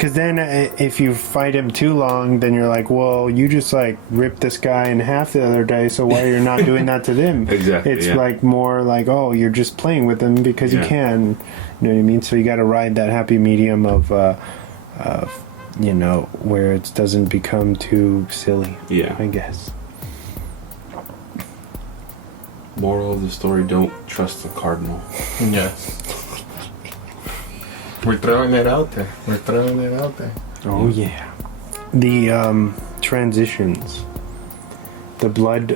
Because then if you fight him too long, then you're like, well, you just like ripped this guy in half the other day, so why are you not doing that to them? Exactly. It's like more like, oh, you're just playing with them because you can. You know what I mean? So you got to ride that happy medium of you know, where it doesn't become too silly. Yeah. I guess. Moral of the story: don't trust the cardinal. Yes. We're throwing it out there. Oh yeah. The transitions. The blood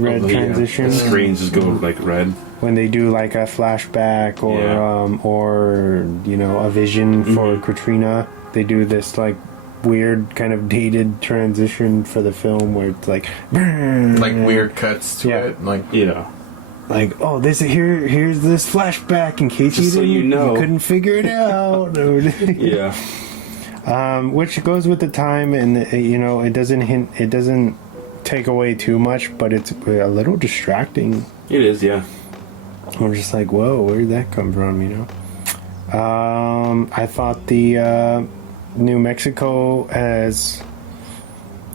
red transition. The screens just go like red. When they do like a flashback or you know, a vision for Katrina, they do this like weird kind of dated transition for the film where it's like weird cuts to it. Like, oh, here's this flashback in case just you know. couldn't figure it out. Yeah. Which goes with the time, and you know, it doesn't take away too much, but it's a little distracting. It is, yeah. We're just like, whoa, where did that come from? You know. I thought the New Mexico as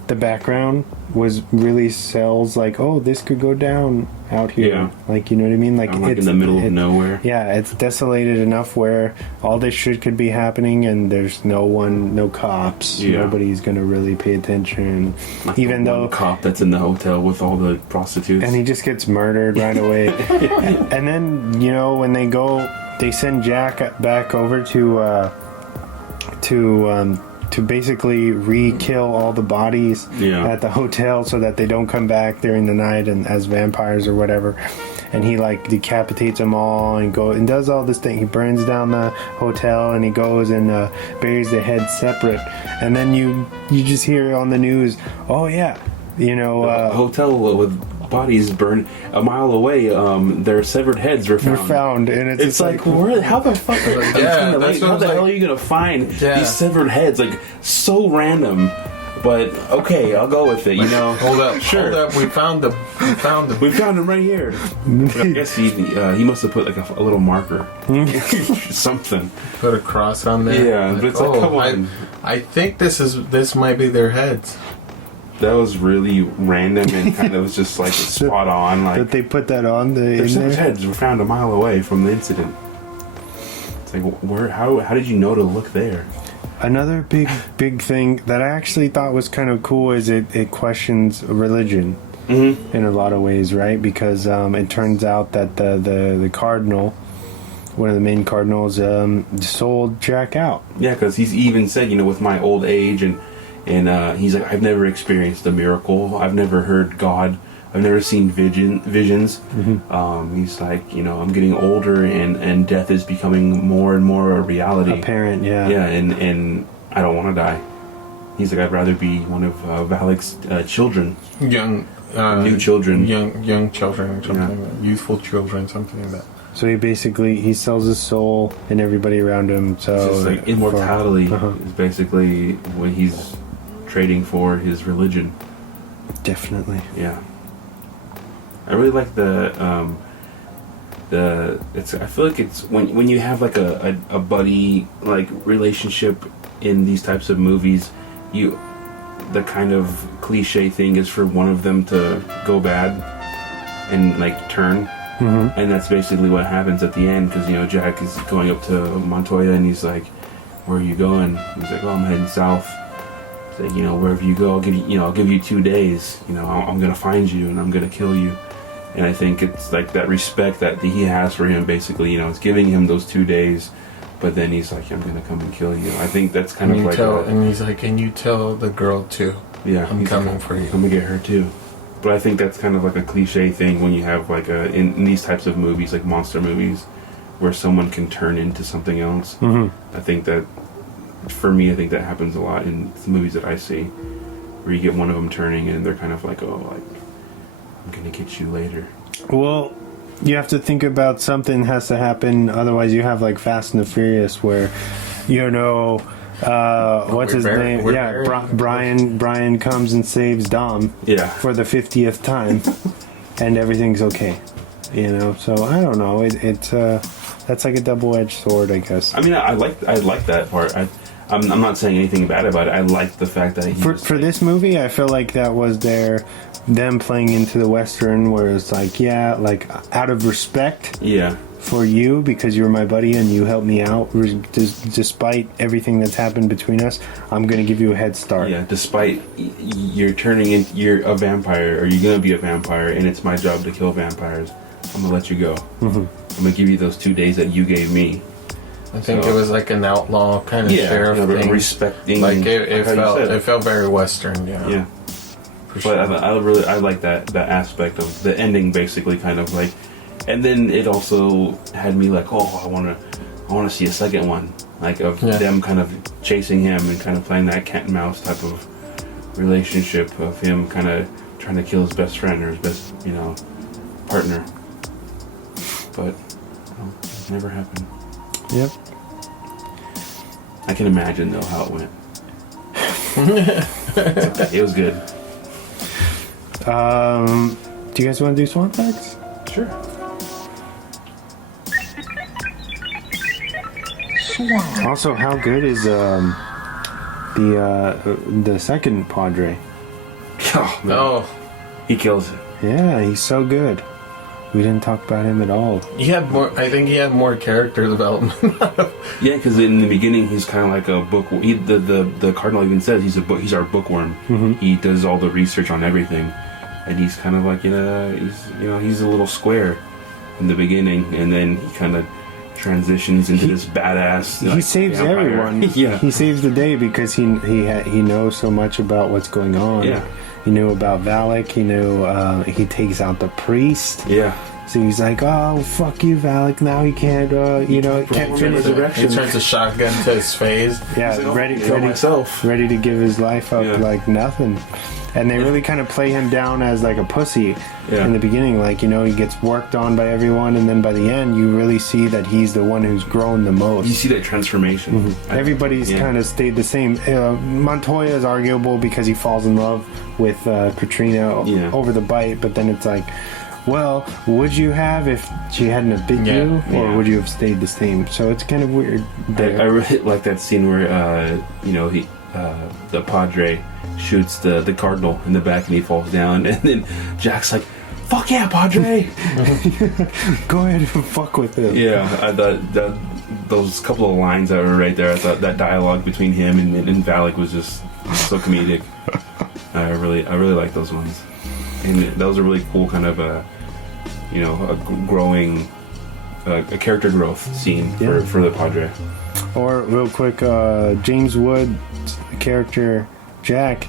the background was really sells like, oh, this could go down out here. Yeah. Like, you know what I mean? Like, it's in the middle of nowhere. Yeah, it's desolated enough where all this shit could be happening and there's no cops. Yeah. Nobody's gonna really pay attention. Not even the though one cop that's in the hotel with all the prostitutes. And he just gets murdered right away. And then, you know, when they send Jack back over to basically re-kill all the bodies at the hotel so that they don't come back during the night and as vampires or whatever. And he like decapitates them all and does all this thing. He burns down the hotel and he goes and buries their heads separate. And then you just hear on the news, oh yeah, you know, the hotel with bodies burned a mile away. Their severed heads were found. And it's like, where? How the fuck? Yeah, how the hell are you gonna find these severed heads? Like, so random. But okay, I'll go with it. You know, hold up. We found them. We found him right here. I guess he must have put like a little marker, something. Put a cross on there. Yeah, but it's like, come on. I think this might be their heads. That was really random and kind of was just like spot on. Like, that they put that on their severed heads were found a mile away from the incident. It's like, where? How did you know to look there? Another big thing that I actually thought was kind of cool is it questions religion in a lot of ways, right? Because it turns out that the cardinal, one of the main cardinals, sold Jack out. Yeah, because he's even said, you know, with my old age and he's like, I've never experienced a miracle. I've never heard God. I've never seen visions. He's like, you know, I'm getting older and death is becoming more and more a reality. Apparent, yeah. Yeah, and I don't want to die. He's like, I'd rather be one of Valik's children. New children. Young children, something youthful children, something like that. So he sells his soul and everybody around him. So it's just like immortality is basically what he's trading for his religion. Definitely. Yeah. I really like I feel like it's when you have like a buddy like relationship in these types of movies, the kind of cliche thing is for one of them to go bad and like turn. And that's basically what happens at the end, because, you know, Jack is going up to Montoya and he's like, where are you going? He's like, oh, I'm heading south. He's like, you know, wherever you go, I'll give you 2 days. You know, I'm going to find you and I'm going to kill you. And I think it's like that respect that he has for him, basically, you know, it's giving him those 2 days, but then he's like, I'm going to come and kill you. I think that's kind of like and he's like, and you tell the girl too. Yeah. I'm coming for you. I'm going to get her too. But I think that's kind of like a cliche thing when you have like in these types of movies, like monster movies, where someone can turn into something else. I think that, for me, I think that happens a lot in the movies that I see, where you get one of them turning and they're kind of like, oh, like, I'm going to get you later. Well, you have to think about something has to happen, otherwise you have like Fast and the Furious where, you know, what's his name? Yeah, Brian comes and saves Dom for the 50th time, and everything's okay. You know, so I don't know. It's that's like a double-edged sword, I guess. I mean, I like that part. I'm not saying anything bad about it. I like the fact that for this movie, I feel like that was them playing into the Western, where it's like, yeah, like out of respect. Yeah. For you, because you're my buddy and you helped me out, despite everything that's happened between us, I'm gonna give you a head start. Yeah, despite you're a vampire, or you're gonna be a vampire, and it's my job to kill vampires. I'm gonna let you go. Mm-hmm. I'm gonna give you those 2 days that you gave me. I think it was like an outlaw kind of sheriff thing. Respecting, like it felt very Western. Yeah. Yeah. But sure. I like that aspect of the ending, basically, kind of like. And then it also had me like, oh, I want to see a second one, like of them kind of chasing him and kind of playing that cat and mouse type of relationship of him kind of trying to kill his best friend or his best, partner. But it never happened. Yep. I can imagine though how it went. It was good. Do you guys want to do Swan Facts? Sure. Also, how good is the second Padre? Oh, man. He kills it. Yeah, he's so good. We didn't talk about him at all. I think he had more character development. Yeah, because in the beginning he's kind of like a book. The cardinal even says he's our bookworm. Mm-hmm. He does all the research on everything, and he's kind of like he's a little square in the beginning, and then he kind of transitions into this badass. He saves vampire. Everyone. Yeah, he saves the day because he knows so much about what's going on. Yeah, he knew about Valak. He knew he takes out the priest. Yeah. So he's like, oh, fuck you, Valak. Now he can't, can't finish He turns a shotgun to his face. Yeah, like, ready to give his life up like nothing. And they really kind of play him down as like a pussy in the beginning. Like, he gets worked on by everyone. And then by the end, you really see that he's the one who's grown the most. You see that transformation. Mm-hmm. Everybody's kind of stayed the same. Montoya is arguable because he falls in love with Katrina over the bite. But then it's like, well, would you have if she hadn't have bit you? Or would you have stayed the same? So it's kind of weird. I really like that scene where, the Padre shoots the cardinal in the back and he falls down, and then Jack's like, fuck yeah, Padre. Go ahead and fuck with him. Yeah, I thought that those couple of lines that were right there, I thought that dialogue between him and Valak was just so comedic. I really like those ones, and that was a really cool kind of a growing a character growth scene for the Padre. Or real quick, James Wood's character Jack,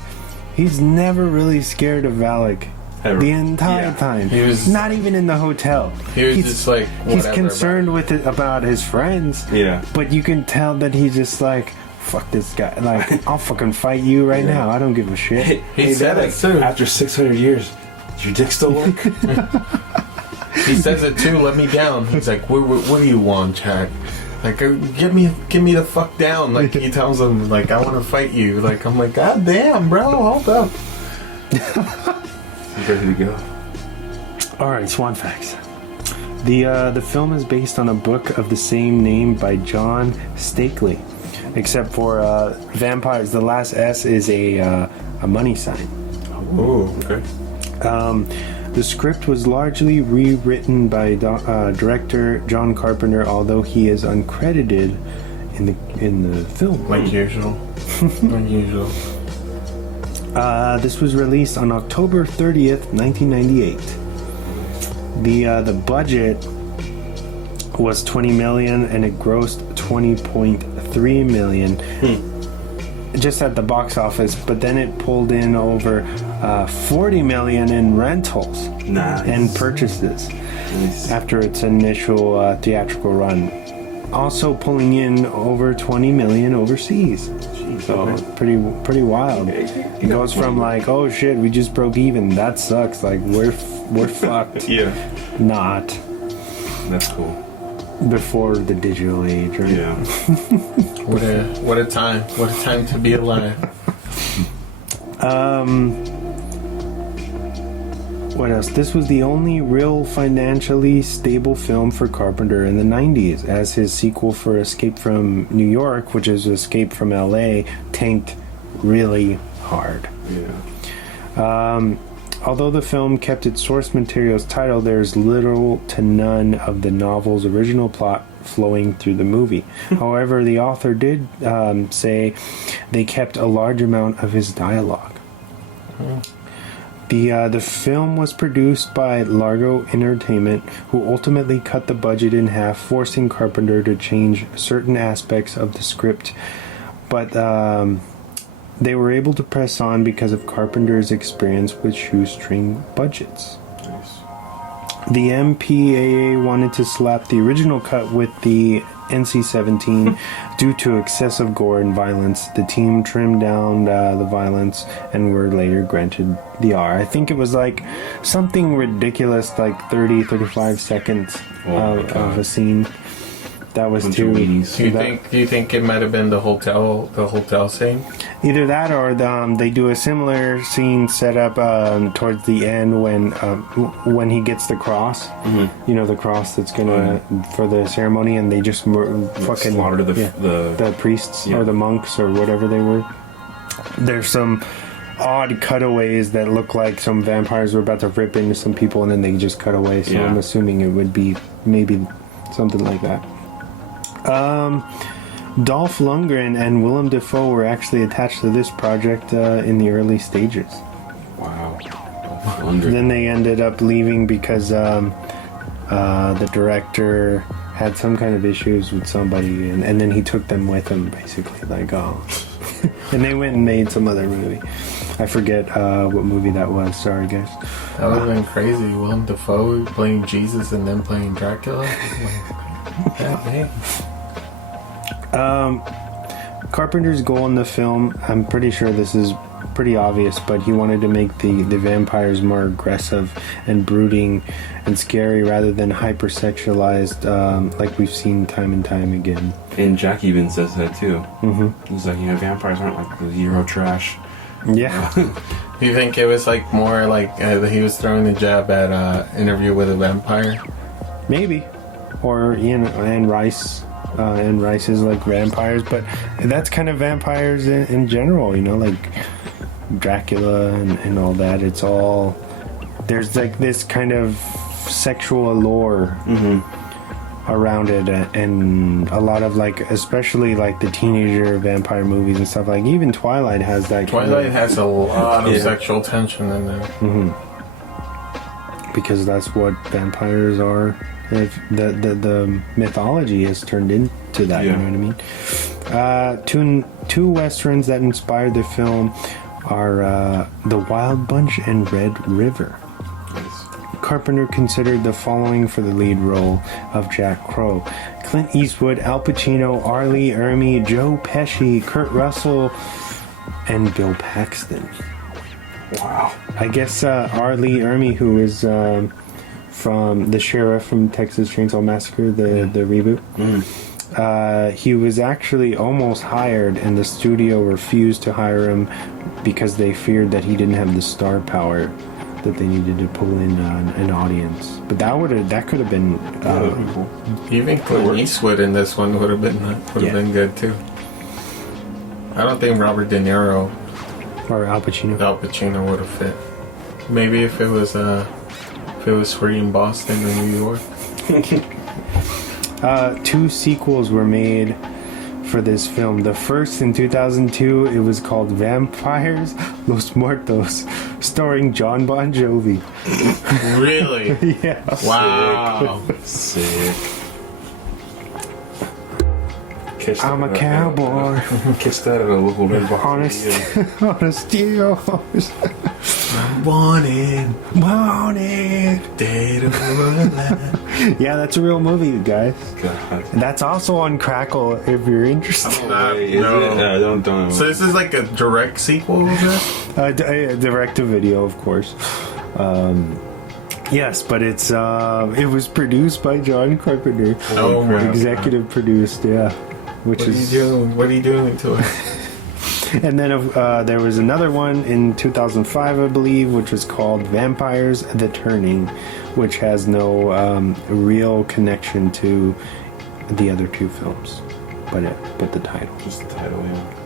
he's never really scared of Valak the entire time. He was not even in the hotel. He's just like he's concerned about his friends. Yeah, but you can tell that he's just like, fuck this guy. Like, I'll fucking fight you right now. I don't give a shit. He said it too. After 600 years, does your dick still work? He says it too. Let me down. He's like, what do you want, Jack? Like, get me the fuck down. Like, he tells him, like, I want to fight you. Like, I'm like, God damn, bro, hold up. Ready to go. Alright, Swan Facts. The film is based on a book of the same name by John Stakely. Except for vampires, the last S is a money sign. Oh, okay. The script was largely rewritten by director John Carpenter, although he is uncredited in the film. Like usual. Unusual. This was released on October 30th, 1998. The budget was $20 million and it grossed $20.3 million. Just at the box office, but then it pulled in over $40 million in rentals and purchases after its initial theatrical run. Also pulling in over $20 million overseas. So pretty wild. It goes from like, oh shit, we just broke even. That sucks. Like we're fucked. Yeah. Not. That's cool. Before the digital age, right? Yeah. What a time. What a time to be alive. What else? This was the only real financially stable film for Carpenter in the 90s, as his sequel for Escape from New York, which is Escape from LA, tanked really hard. Yeah. Although the film kept its source material's title, there's little to none of the novel's original plot flowing through the movie. However, the author did say they kept a large amount of his dialogue. The film was produced by Largo Entertainment, who ultimately cut the budget in half, forcing Carpenter to change certain aspects of the script. But they were able to press on because of Carpenter's experience with shoestring budgets. Nice. The MPAA wanted to slap the original cut with the NC-17 due to excessive gore and violence. The team trimmed down the violence and were later granted the R. I think it was like something ridiculous, like 35 seconds of a scene. That was too. Do you think it might have been the hotel scene? Either that, or they do a similar scene set up towards the end when he gets the cross. Mm-hmm. You know, the cross that's gonna for the ceremony, and they just fucking slaughter the priests or the monks or whatever they were. There's some odd cutaways that look like some vampires were about to rip into some people, and then they just cut away. So I'm assuming it would be maybe something like that. Dolph Lundgren and Willem Dafoe were actually attached to this project in the early stages. Wow. Then they ended up leaving because the director had some kind of issues with somebody, and then he took them with him, basically, like, and they went and made some other movie. I forget what movie that was. Sorry, guys. That would have been crazy. Willem Dafoe playing Jesus and then playing Dracula. Carpenter's goal in the film, I'm pretty sure this is pretty obvious, but he wanted to make the vampires more aggressive and brooding and scary rather than hypersexualized, like we've seen time and time again. And Jack even says that too. Mm-hmm. He's like, vampires aren't like the Euro trash. Yeah. Do you think it was like more like he was throwing the jab at Interview with a Vampire? Maybe. Or Anne Rice. And Rice is like vampires, but that's kind of vampires in general, like Dracula and all that. It's all, there's like this kind of sexual allure around it, and a lot of like, especially like the teenager vampire movies and stuff, like even Twilight has that. Twilight has a lot of sexual tension in there. Because that's what vampires are. The mythology has turned into that, you know what I mean? Two westerns that inspired the film are The Wild Bunch and Red River. Nice. Carpenter considered the following for the lead role of Jack Crow: Clint Eastwood, Al Pacino, R. Lee Ermey, Joe Pesci, Kurt Russell, and Bill Paxton. Wow. I guess R. Lee Ermey, who is from the sheriff from Texas Chainsaw Massacre, the reboot. He was actually almost hired, and the studio refused to hire him because they feared that he didn't have the star power that they needed to pull in an audience. But that could have been cool. Even Clint Eastwood in this one would have been good too. I don't think Robert De Niro or Al Pacino would have fit. Maybe if it was free in Boston or New York. Two sequels were made for this film. The first in 2002, it was called Vampires Los Muertos, starring John Bon Jovi. Really? Yeah. Wow. Sick. I'm a cowboy. Kiss that at a local red bar. On a steel horse. Wanted. Dead or Yeah, that's a real movie, guys. God. That's also on Crackle if you're interested. No, don't. So this is like a direct sequel of this? A direct-to-video, of course. Yes, but it was produced by John Carpenter. Oh, executive produced, yeah. What are you doing to it? And then there was another one in 2005, I believe, which was called Vampires: The Turning, which has no real connection to the other two films, but the title. Just the title, yeah.